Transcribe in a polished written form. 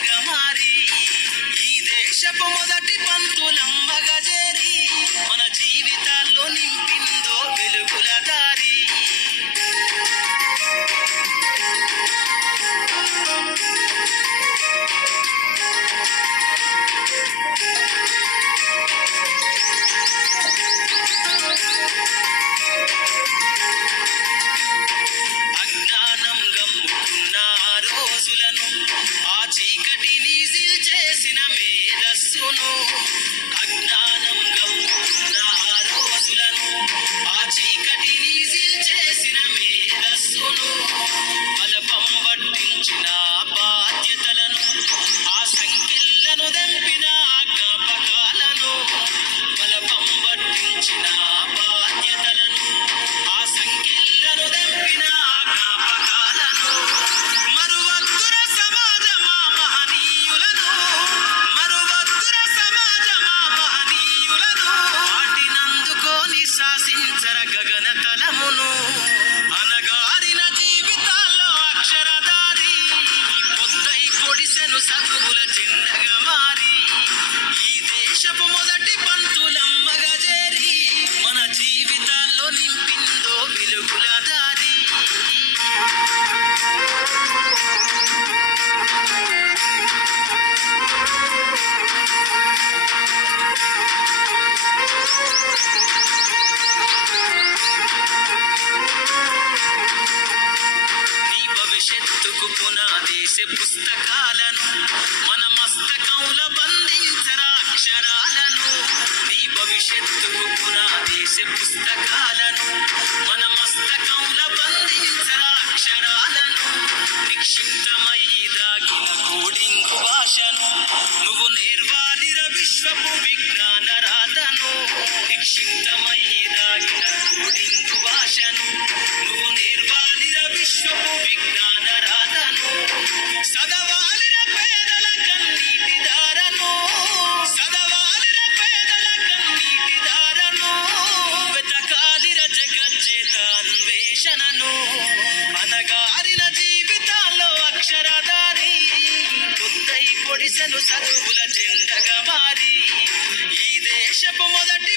జెండగా మారి ఈ దేశపు మొదటి పంతులమ్మగా చేరి మన జీవితాల్లో నింపిందో వెలుగుల దారి. అజ్ఞానం గమ్ముకున్న రోజులను ఆ చీకటిని చేసిన మేధస్సును, అజ్ఞానం గమ్ముకున్న రోజులను ఆ చీకటిని చేసిన మేధస్సును, బలపం పట్టించిన బాధ్యతలను ఆ సంఖ్యలను దెంపిన జ్ఞాపకాలను, బలపం పట్టించిన బాధ్యతలను ఆ సంఖ్యలను దెంపిన జ్ఞాపకాలను. మరువద్దుర సమాజమా మహనీయులను, మరువద్దుర సమాజమా మహనీయులను, వాటినందుకోని శాసించర గగన తలమును. అనగారిన జీవితాల్లో అక్షరధారి పొద్దై పొడిసెను చదువుల జెండగా మారి ఈ దేశపు మొదటి పంతులమ్మగా చేరి మన జీవితాల్లో నింపిందో వెలుగుల దారి. నీ భవిష్యత్తుకు పునాదేసే పుస్తకాలను మన మస్తకంలో బంధించరా అక్షరాలను. నీ భవిష్యత్తుకు పునాదేసే పుస్తకాలను మన మస్తకంలో బంధించరా అక్షరాలను. నిక్షిప్తమయ్యి దాగిన కోడింగు భాషను నువ్వు నేర్వాలిర విశ్వపు విజ్ఞాన రాతను. నిక్షిప్తమయ్యి దాగిన కోడింగు భాషను నువ్వు నేర్వాలిర విశ్వపు విజ్ఞాన రాతను. సదవాలిర పేదల కన్నీటి దారను, సదవాలిర పేదల కన్నీటి దారను, వెతకాలిర జగజ్జేత అన్వేషణను. అనగారిన జీవితాల్లో అక్షరధారి పొద్దై పొడిసెను చదువుల జెండగా మారి ఈ దేశపు మొదటి